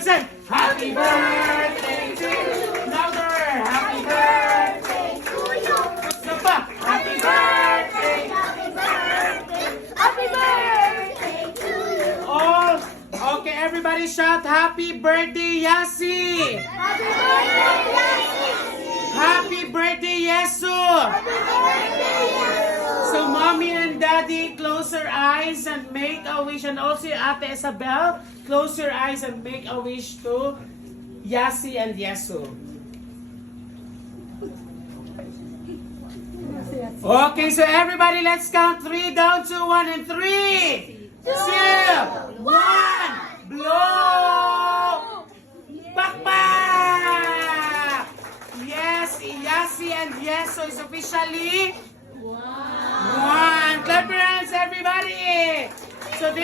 Let's say, Happy birthday to you. Louder. Happy birthday to you. Gusto pa? Happy birthday. Happy birthday. Happy birthday to you. All. Okay, everybody shout, Happy birthday, Yasi. Happy birthday, Yasi. Happy birthday, Yesu. Happy birthday, Yesu. So, mommy and daddy, close your eyes and make a wish. And also, Ate Isabel, close your eyes and make a wish to Yasi and Yesu. Okay, so everybody, let's count 3 down to 1 and 3, 2, 1. Blow! Bakbak! Yes, Yasi and Yeso is officially one.